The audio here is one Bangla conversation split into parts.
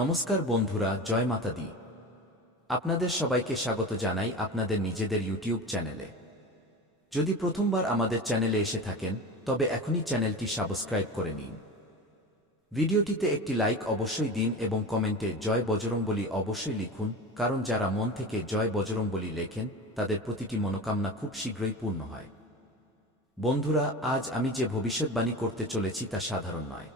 নমস্কার বন্ধুরা, জয় মাতা দি আপনাদের সবাইকে স্বাগত জানাই আপনাদের নিজেদের ইউটিউব চ্যানেলে। যদি প্রথমবার আমাদের চ্যানেলে এসে থাকেন, তবে এখনই চ্যানেলটি সাবস্ক্রাইব করে নিন। ভিডিওটিতে একটি লাইক অবশ্যই দিন এবং কমেন্টে জয় বজরংবলী অবশ্যই লিখুন, কারণ যারা মন থেকে জয় বজরংবলী লেখেন, তাদের প্রতিটি মনোকামনা খুব শীঘ্রই পূর্ণ হয়। বন্ধুরা, আজ আমি যে ভবিষ্যৎবাণী করতে চলেছি তা সাধারণ নয়।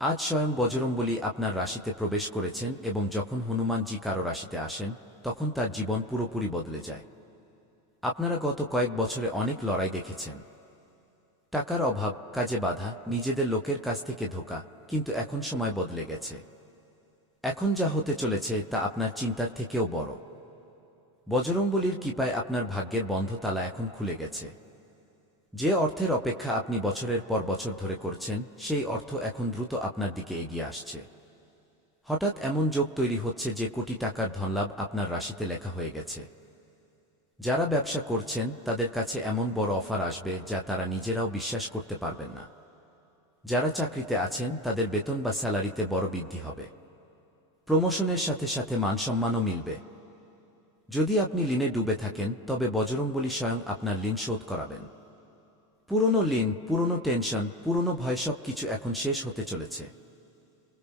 আজ স্বয়ং বজরংবলী আপনার রাশিতে প্রবেশ করেছেন এবং যখন হনুমানজি কারও রাশিতে আসেন, তখন তার জীবন পুরোপুরি বদলে যায়। আপনারা গত কয়েক বছরে অনেক লড়াই দেখেছেন। টাকার অভাব, কাজে বাধা, নিজেদের লোকের কাছ থেকে ধোকা, কিন্তু এখন সময় বদলে গেছে। এখন যা হতে চলেছে তা আপনার চিন্তার থেকেও বড়। বজরংবলীর কৃপায় আপনার ভাগ্যের বন্ধ তালা এখন খুলে গেছে। যে অর্থের অপেক্ষা আপনি বছরের পর বছর ধরে করছেন, সেই অর্থ এখন দ্রুত আপনার দিকে এগিয়ে আসছে। হঠাৎ এমন যোগ তৈরি হচ্ছে যে কোটি টাকার ধনলাভ আপনার রাশিতে লেখা হয়ে গেছে। যারা ব্যবসা করছেন, তাদের কাছে এমন বড় অফার আসবে যা তারা নিজেরাও বিশ্বাস করতে পারবেন না। যারা চাকরিতে আছেন, তাদের বেতন বা স্যালারিতে বড় বৃদ্ধি হবে। প্রমোশনের সাথে সাথে মানসম্মানও মিলবে। যদি আপনি লিনে ডুবে থাকেন, তবে বজরংবলী স্বয়ং আপনার লিন শোধ করাবেন। পুরনো লিন, পুরনো টেনশন, পুরনো ভয় সব কিছু এখন শেষ হতে চলেছে।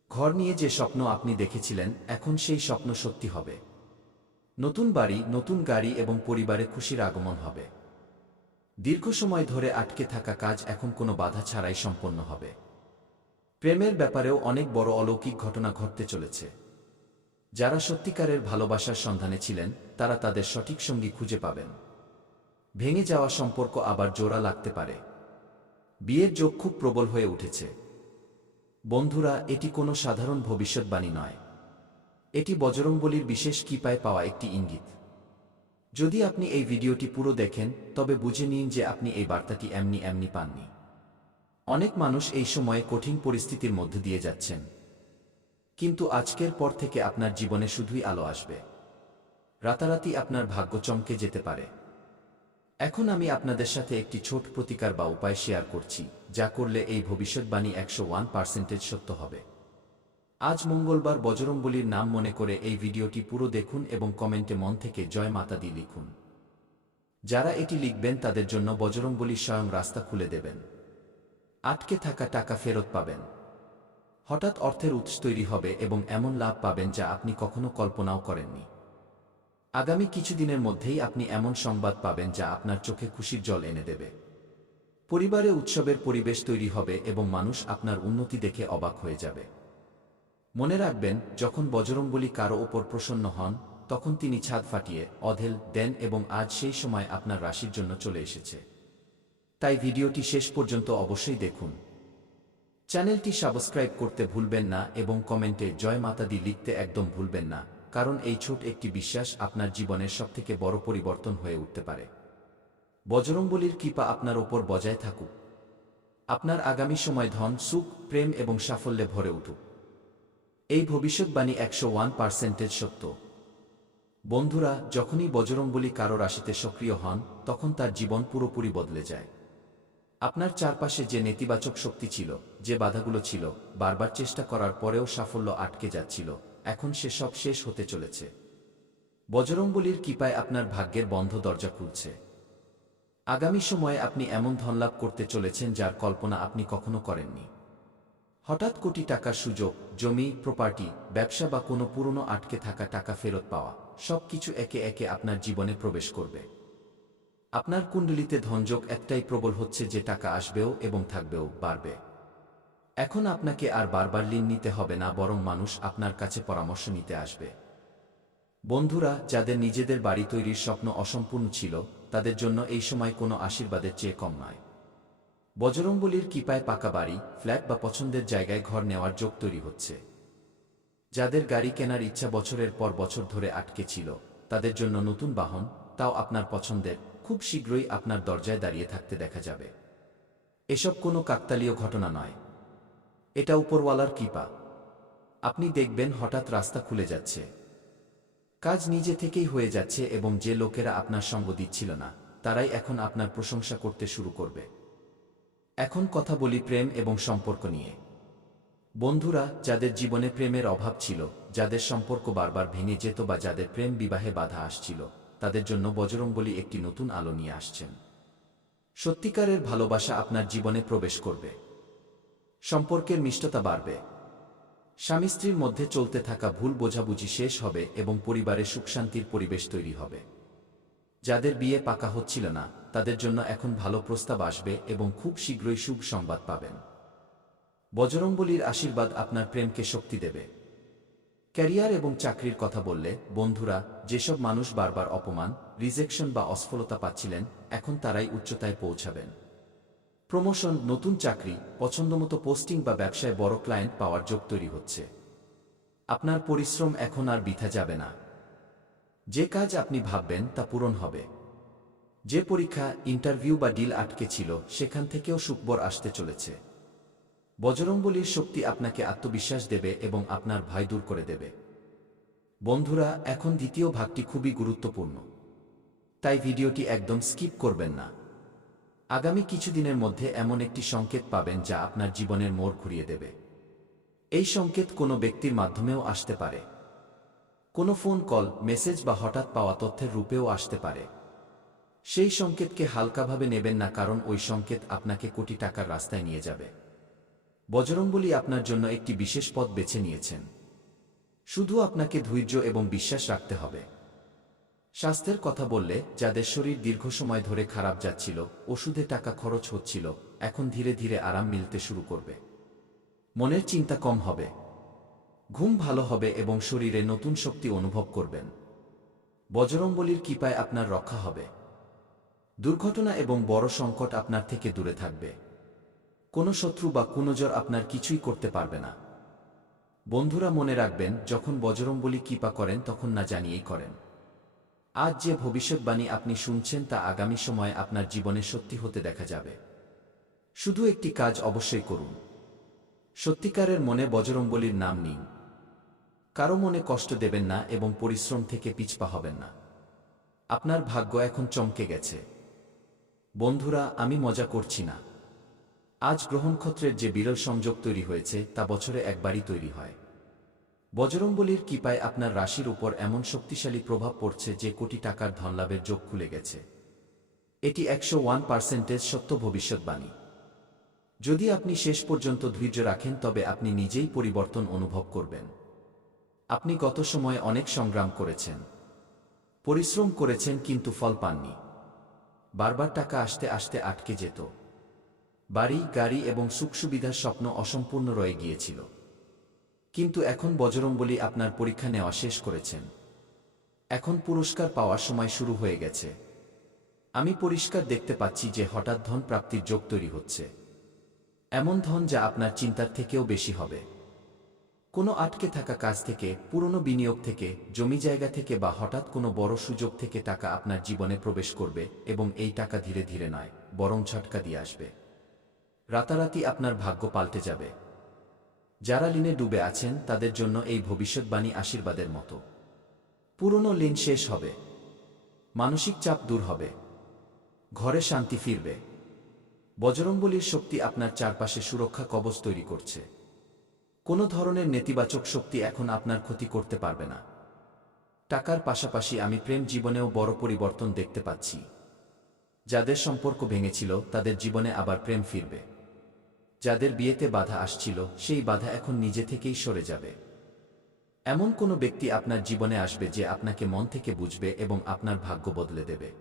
ঘর নিয়ে যে স্বপ্ন আপনি দেখেছিলেন, এখন সেই স্বপ্ন সত্যি হবে। নতুন বাড়ি, নতুন গাড়ি এবং পরিবারে খুশির আগমন হবে। দীর্ঘ সময় ধরে আটকে থাকা কাজ এখন কোনো বাধা ছাড়াই সম্পন্ন হবে। প্রেমের ব্যাপারেও অনেক বড় অলৌকিক ঘটনা ঘটতে চলেছে। যারা সত্যিকারের ভালোবাসার সন্ধানে ছিলেন, তারা তাদের সঠিক সঙ্গী খুঁজে পাবেন। ভেঙে যাওয়া সম্পর্ক আবার জোড়া লাগতে পারে। বিয়ের যোগ খুব প্রবল হয়ে উঠেছে। বন্ধুরা, এটি কোনো সাধারণ ভবিষ্যৎবাণী নয়। এটি বজরংবলির বিশেষ কৃপায় পাওয়া একটি ইঙ্গিত। যদি আপনি এই ভিডিওটি পুরো দেখেন, তবে বুঝে নিন যে আপনি এই বার্তাটি এমনি এমনি পাননি। অনেক মানুষ এই সময়ে কঠিন পরিস্থিতির মধ্যে দিয়ে যাচ্ছেন। কিন্তু আজকের পর থেকে আপনার জীবনে শুধুই আলো আসবে। রাতারাতি আপনার ভাগ্য চমকে যেতে পারে। এখন আমি আপনাদের সাথে একটি ছোট প্রতিকার বা উপায় শেয়ার করছি, যা করলে এই ভবিষ্যৎবাণী একশো ওয়ান পার্সেন্টেজ সত্য হবে। আজ মঙ্গলবার বজরংবলীর নাম মনে করে এই ভিডিওটি পুরো দেখুন এবং কমেন্টে মন থেকে জয় মাতা দি লিখুন। যারা এটি লিখবেন তাদের জন্য বজরংবলী স্বয়ং রাস্তা খুলে দেবেন। আটকে থাকা টাকা ফেরত পাবেন। হঠাৎ অর্থের উৎস তৈরি হবে এবং এমন লাভ পাবেন যা আপনি কখনো কল্পনাও করেননি। আগামী কিছুদিনের মধ্যেই আপনি এমন সংবাদ পাবেন যা আপনার চোখে খুশির জল এনে দেবে। পরিবারে উৎসবের পরিবেশ তৈরি হবে এবং মানুষ আপনার উন্নতি দেখে অবাক হয়ে যাবে। মনে রাখবেন, যখন বজরংবলী কারও ওপর প্রসন্ন হন, তখন তিনি ছাদ ফাটিয়ে অধেল দেন এবং আজ সেই সময় আপনার রাশির জন্য চলে এসেছে। তাই ভিডিওটি শেষ পর্যন্ত অবশ্যই দেখুন। চ্যানেলটি সাবস্ক্রাইব করতে ভুলবেন না এবং কমেন্টে জয় মাতা দি লিখতে একদম ভুলবেন না। কারণ এই ছোট একটি বিশ্বাস আপনার জীবনের সবথেকে বড় পরিবর্তন হয়ে উঠতে পারে। বজরংবলীর কৃপা আপনার ওপর বজায় থাকুক। আপনার আগামী সময় ধন, সুখ, প্রেম এবং সাফল্যে ভরে উঠুক। এই ভবিষ্যৎবাণী একশো ওয়ান পার্সেন্টেজ সত্য। বন্ধুরা, যখনই বজরংবলী কারও রাশিতে সক্রিয় হন, তখন তার জীবন পুরোপুরি বদলে যায়। আপনার চারপাশে যে নেতিবাচক শক্তি ছিল, যে বাধাগুলো ছিল, বারবার চেষ্টা করার পরেও সাফল্য আটকে যাচ্ছিল। এখন সে সব শেষ হতে চলেছে। বজরংবলীর কৃপায় আপনার ভাগ্যের বন্ধ দরজা খুলছে। আগামী সময়ে আপনি এমন ধনলাভ করতে চলেছেন যার কল্পনা আপনি কখনো করেননি। হঠাৎ কোটি টাকার সুযোগ, জমি প্রপার্টি ব্যবসা বা কোনো পুরনো আটকে থাকা টাকা ফেরত পাওয়া, সবকিছু একে একে আপনার জীবনে প্রবেশ করবে। আপনার কুণ্ডলিতে ধনযোগ একটাই প্রবল হচ্ছে যে টাকা আসবেও এবং থাকবেও বাড়বে। এখন আপনাকে আর বারবার ঋণ নিতে হবে না, বরং মানুষ আপনার কাছে পরামর্শ নিতে আসবে। বন্ধুরা, যাদের নিজেদের বাড়ি তৈরির স্বপ্ন অসম্পূর্ণ ছিল, তাদের জন্য এই সময় কোনো আশীর্বাদের চেয়ে কম নয়। বজরংবলীর কৃপায় পাকা বাড়ি, ফ্ল্যাট বা পছন্দের জায়গায় ঘর নেওয়ার যোগ তৈরি হচ্ছে। যাদের গাড়ি কেনার ইচ্ছা বছরের পর বছর ধরে আটকে ছিল, তাদের জন্য নতুন বাহন, তাও আপনার পছন্দের, খুব শীঘ্রই আপনার দরজায় দাঁড়িয়ে থাকতে দেখা যাবে। এসব কোনো কাকতালীয় ঘটনা নয়। এটা উপরওয়ালার কৃপা। আপনি দেখবেন হঠাৎ রাস্তা খুলে যাচ্ছে। কাজ নিজে থেকেই হয়ে যাচ্ছে এবং যে লোকেরা আপনার সঙ্গ দিচ্ছিল না, তারাই এখন আপনার প্রশংসা করতে শুরু করবে। এখন কথা বলি প্রেম এবং সম্পর্ক নিয়ে। বন্ধুরা, যাদের জীবনে প্রেমের অভাব ছিল, যাদের সম্পর্ক বারবার ভেঙে যেত বা যাদের প্রেম বিবাহে বাধা আসছিল, তাদের জন্য বজরংবলী একটি নতুন আলো নিয়ে আসছেন। সত্যিকারের ভালোবাসা আপনার জীবনে প্রবেশ করবে। সম্পর্কের মিষ্টতা বাড়বে। স্বামী স্ত্রীর মধ্যে চলতে থাকা ভুল বোঝাবুঝি শেষ হবে এবং পরিবারে সুখশান্তির পরিবেশ তৈরি হবে। যাদের বিয়ে পাকা হচ্ছিল না, তাদের জন্য এখন ভালো প্রস্তাব আসবে এবং খুব শীঘ্রই শুভ সংবাদ পাবেন। বজরংবলীর আশীর্বাদ আপনার প্রেমকে শক্তি দেবে। ক্যারিয়ার এবং চাকরির কথা বললে, বন্ধুরা, যেসব মানুষ বারবার অপমান, রিজেকশন বা অসফলতা পাচ্ছিলেন, এখন তারাই উচ্চতায় পৌঁছাবেন। প্রমোশন, নতুন চাকরি, পছন্দমতো পোস্টিং বা ব্যবসায় বড় ক্লায়েন্ট পাওয়ার যোগ তৈরি হচ্ছে। আপনার পরিশ্রম এখন আর বিথা যাবে না। যে কাজ আপনি ভাববেন তা পূরণ হবে। যে পরীক্ষা, ইন্টারভিউ বা ডিল আটকে ছিল, সেখান থেকেও সুখবর আসতে চলেছে। বজরঙ্গলির শক্তি আপনাকে আত্মবিশ্বাস দেবে এবং আপনার ভয় দূর করে দেবে। বন্ধুরা, এখন দ্বিতীয় ভাগটি খুবই গুরুত্বপূর্ণ। তাই ভিডিওটি একদম স্কিপ করবেন না। আগামী কিছুদিনের মধ্যে এমন একটি সংকেত পাবেন যা আপনার জীবনের মোড় ঘুরিয়ে দেবে। এই সংকেত কোনো ব্যক্তির মাধ্যমেও আসতে পারে। কোনো ফোন কল, মেসেজ বা হঠাৎ পাওয়া তথ্যের রূপেও আসতে পারে। সেই সংকেতকে হালকাভাবে নেবেন না কারণ ওই সংকেত আপনাকে কোটি টাকার রাস্তায় নিয়ে যাবে। বজরংবলী আপনার জন্য একটি বিশেষ পথ বেছে নিয়েছেন। শুধু আপনাকে ধৈর্য এবং বিশ্বাস রাখতে হবে। স্বাস্থ্যের কথা বললে, যাদের শরীর দীর্ঘ সময় ধরে খারাপ যাচ্ছিল, ওষুধে টাকা খরচ হচ্ছিল, এখন ধীরে ধীরে আরাম মিলতে শুরু করবে। মনের চিন্তা কম হবে। ঘুম ভালো হবে এবং শরীরে নতুন শক্তি অনুভব করবেন। বজরংবলীর কৃপায় আপনার রক্ষা হবে। দুর্ঘটনা এবং বড় সংকট আপনার থেকে দূরে থাকবে। কোনো শত্রু বা কুনজর আপনার কিছুই করতে পারবে না। বন্ধুরা মনে রাখবেন, যখন বজরংবলী কৃপা করেন, তখন না জানিয়েই করেন। আজ যে ভবিষ্যৎবাণী আপনি শুনছেন তা আগামী সময়ে আপনার জীবনে সত্যি হতে দেখা যাবে। শুধু একটি কাজ অবশ্যই করুন। সত্যিকারের মনে বজরংবলীর নাম নিন। কারও মনে কষ্ট দেবেন না এবং পরিশ্রম থেকে পিছপা হবেন না। আপনার ভাগ্য এখন চমকে গেছে। বন্ধুরা, আমি মজা করছি না। আজ গ্রহণক্ষত্রের যে বিরল সংযোগ তৈরি হয়েছে তা বছরে একবারই তৈরি হয়। বজরংবলীর কৃপায় আপনার রাশির উপর এমন শক্তিশালী প্রভাব পড়ছে যে কোটি টাকার ধনলাভের যোগ খুলে গেছে। এটি একশো ওয়ান পার্সেন্টেজ সত্য ভবিষ্যৎবাণী। যদি আপনি শেষ পর্যন্ত ধৈর্য রাখেন, তবে আপনি নিজেই পরিবর্তন অনুভব করবেন। আপনি গত সময়ে অনেক সংগ্রাম করেছেন। পরিশ্রম করেছেন, কিন্তু ফল পাননি। বারবার টাকা আসতে আসতে আটকে যেত। বাড়ি, গাড়ি এবং সুখ সুবিধার স্বপ্ন অসম্পূর্ণ রয়ে গিয়েছিল। কিন্তু এখন বজরংবলী আপনার পরীক্ষা নেওয়া শেষ করেছেন। এখন পুরস্কার পাওয়ার সময় শুরু হয়ে গেছে। আমি পরিষ্কার দেখতে পাচ্ছি যে হঠাৎ ধন প্রাপ্তির যোগ তৈরি হচ্ছে। এমন ধন যা আপনার চিন্তার থেকেও বেশি হবে। কোনো আটকে থাকা কাজ থেকে, পুরনো বিনিয়োগ থেকে, জমি জায়গা থেকে বা হঠাৎ কোনো বড় সুযোগ থেকে টাকা আপনার জীবনে প্রবেশ করবে এবং এই টাকা ধীরে ধীরে নয়, বরং ঝটকা দিয়ে আসবে। রাতারাতি আপনার ভাগ্য পাল্টে যাবে। যারা লিনে ডুবে আছেন, তাদের জন্য এই ভবিষ্যৎবাণী আশীর্বাদের মতো। পুরনো লিন শেষ হবে। মানসিক চাপ দূর হবে। ঘরে শান্তি ফিরবে। বজরঙ্গলির শক্তি আপনার চারপাশে সুরক্ষা কবচ তৈরি করছে। কোনো ধরনের নেতিবাচক শক্তি এখন আপনার ক্ষতি করতে পারবে না। টাকার পাশাপাশি আমি প্রেম জীবনেও বড় পরিবর্তন দেখতে পাচ্ছি। যাদের সম্পর্ক ভেঙেছিল, তাদের জীবনে আবার প্রেম ফিরবে। যাদের বিয়েতে বাধা আসছিল, সেই বাধা এখন নিজে থেকেই সরে যাবে। এমন কোনো ব্যক্তি আপনার জীবনে আসবে যে আপনাকে মন থেকে বুঝবে এবং আপনার ভাগ্য বদলে দেবে।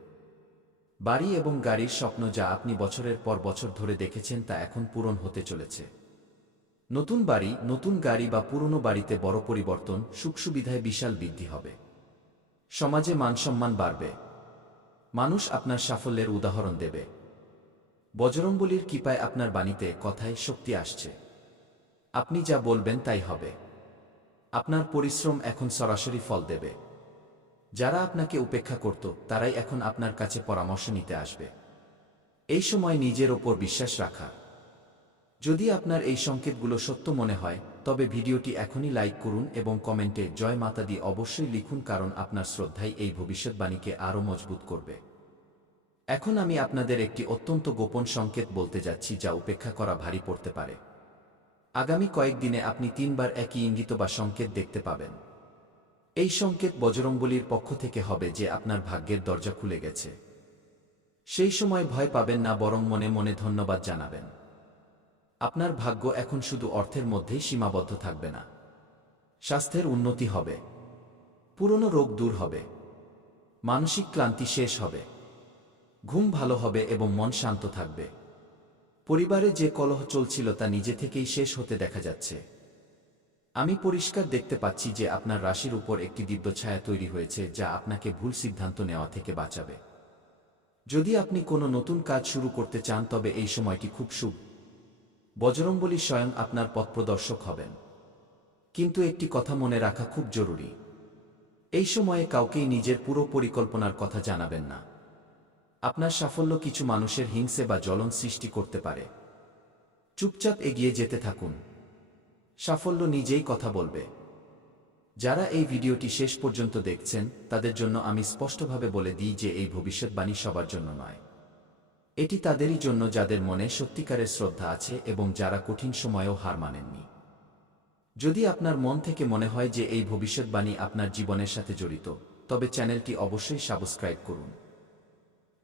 বাড়ি এবং গাড়ির স্বপ্ন যা আপনি বছরের পর বছর ধরে দেখেছেন তা এখন পূরণ হতে চলেছে। নতুন বাড়ি, নতুন গাড়ি বা পুরনো বাড়িতে বড় পরিবর্তন, সুখ সুবিধায় বিশাল বৃদ্ধি হবে। সমাজে মানসম্মান বাড়বে। মানুষ আপনার সাফল্যের উদাহরণ দেবে। বজরংবলীর কৃপায় আপনার বাণীতে কথায় শক্তি আসছে। আপনি যা বলবেন তাই হবে। আপনার পরিশ্রম এখন সরাসরি ফল দেবে। যারা আপনাকে উপেক্ষা করত, তারাই এখন আপনার কাছে পরামর্শ নিতে আসবে। এই সময় নিজের ওপর বিশ্বাস রাখা। যদি আপনার এই সংকেতগুলো সত্য মনে হয়, তবে ভিডিওটি এখনই লাইক করুন এবং কমেন্টে জয় মাতা দি অবশ্যই লিখুন কারণ আপনার শ্রদ্ধাই এই ভবিষ্যৎবাণীকে আরও মজবুত করবে। এখন আমি আপনাদের একটি অত্যন্ত গোপন সংকেত বলতে যাচ্ছি যা উপেক্ষা করা ভারী পড়তে পারে। আগামী কয়েকদিনে আপনি তিনবার একই ইঙ্গিত বা সংকেত দেখতে পাবেন। এই সংকেত বজরংবলির পক্ষ থেকে হবে যে আপনার ভাগ্যের দরজা খুলে গেছে। সেই সময় ভয় পাবেন না, বরং মনে মনে ধন্যবাদ জানাবেন। আপনার ভাগ্য এখন শুধু অর্থের মধ্যেই সীমাবদ্ধ থাকবে না। স্বাস্থ্যের উন্নতি হবে। পুরনো রোগ দূর হবে। মানসিক ক্লান্তি শেষ হবে। ঘুম ভালো হবে এবং মন শান্ত থাকবে। পরিবারে যে কলহ চলছিল তা নিজে থেকেই শেষ হতে দেখা যাচ্ছে। আমি পরিষ্কার দেখতে পাচ্ছি যে আপনার রাশির উপর একটি দিব্য ছায়া তৈরি হয়েছে যা আপনাকে ভুল সিদ্ধান্ত নেওয়া থেকে বাঁচাবে। যদি আপনি কোনো নতুন কাজ শুরু করতে চান, তবে এই সময়টি খুব শুভ। বজরংবলী স্বয়ং আপনার পথপ্রদর্শক হবেন। কিন্তু একটি কথা মনে রাখা খুব জরুরি। এই সময়ে কাউকেই নিজের পুরো পরিকল্পনার কথা জানাবেন না। আপনার সাফল্য কিছু মানুষের হিংসে বা জ্বলন সৃষ্টি করতে পারে। চুপচাপ এগিয়ে যেতে থাকুন। সাফল্য নিজেই কথা বলবে। যারা এই ভিডিওটি শেষ পর্যন্ত দেখছেন, তাদের জন্য আমি স্পষ্টভাবে বলে দিই যে এই ভবিষ্যৎবাণী সবার জন্য নয়। এটি তাদেরই জন্য যাদের মনে সত্যিকারের শ্রদ্ধা আছে এবং যারা কঠিন সময়েও হার মানেননি। যদি আপনার মন থেকে মনে হয় যে এই ভবিষ্যৎবাণী আপনার জীবনের সাথে জড়িত, তবে চ্যানেলটি অবশ্যই সাবস্ক্রাইব করুন।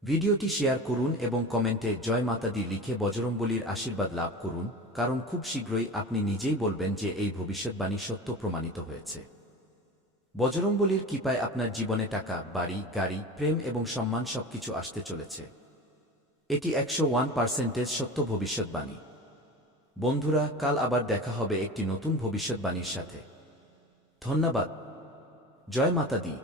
ভিডিওটি শেয়ার করুন এবং কমেন্টে জয় মাতা দি লিখে বজরংবলির আশীর্বাদ লাভ করুন, কারণ খুব শীঘ্রই আপনি নিজেই বলবেন যে এই ভবিষ্যৎবাণী সত্য প্রমাণিত হয়েছে। বজরংবলির কৃপায় আপনার জীবনে টাকা, বাড়ি, গাড়ি, প্রেম এবং সম্মান সবকিছু আসতে চলেছে। এটি একশো ওয়ান পার্সেন্টেজ সত্য ভবিষ্যৎবাণী। বন্ধুরা, কাল আবার দেখা হবে একটি নতুন ভবিষ্যৎবাণীর সাথে। ধন্যবাদ। জয় মাতা দি